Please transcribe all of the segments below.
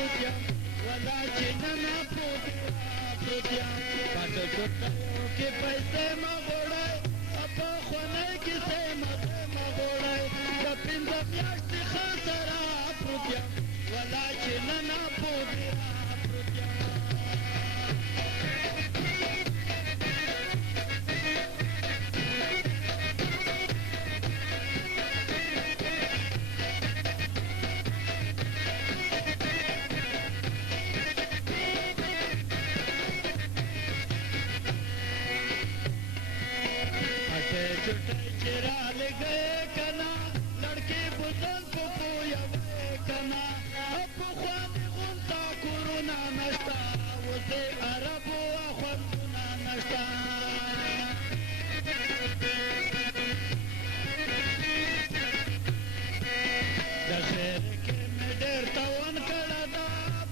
پروت یم ولا چې ننه پروت یم پټو چوټیو کې پیسې مه غوړئ په خونۍ کیسې مه غوړئ د پنځه میاشتې ښه سره پروت یم ولا چې ننه پروت یم छुट्टी चिरा ले गए कना लड़के बुजुर्ग को पोया कना अब ख्वाब गुंता कोरोना नष्टा उसे अरब ख्वाबुना नष्टा दशहर के में डेर तवन कड़ा दा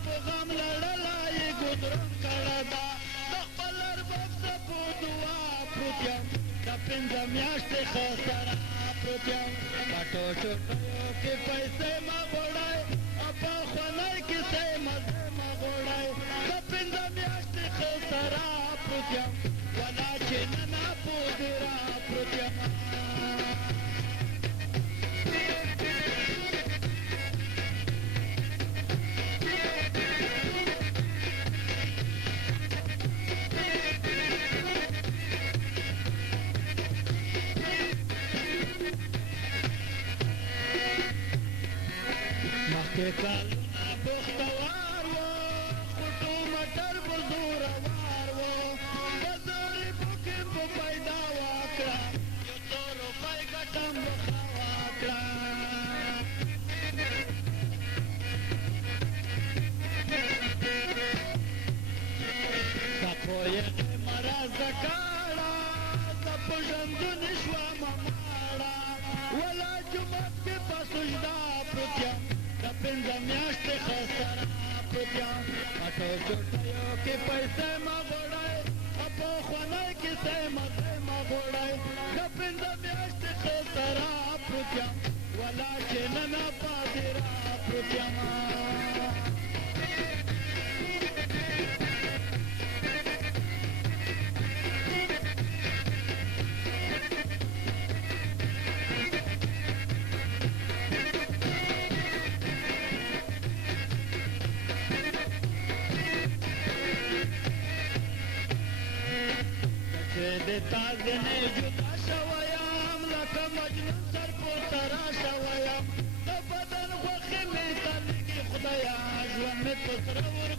पैगाम लड़ला ये गुदरन कड़ा दा तखलर बक्स पुदवा पुत्या پنځه میاشتې ښه سره پروت یم پټو چوټیو کې پیسې مه غوړئ په خونۍ کیسې مه غوړئ د پنځه میاشتې ښه سره پروت یم ولا چې ننه پودره پروت یم که کالونه بختوار و خټو مټر به زوروار و د زړې بوکې به پیدا وکړه یو څو روپۍ ګټم به ښه وکړه که پوهېږې مرض د کاړه زه په ژوندونې شومه ماړه ولا جومات کې په سجده پروت یم د پنځه میاشتې ښه سره پروت یم پټو چوټیو کې پیسې مه غوړئ په خونۍ کیسې مه غوړئ د پنځه میاشتې ښه سره پروت یم ولا چې ننه پادره پروت یم د تازنې جدا شویم لکه مجنون سر په سرا شویم د بدن خوښې مې ته لږې خدایه ژوند مې په سره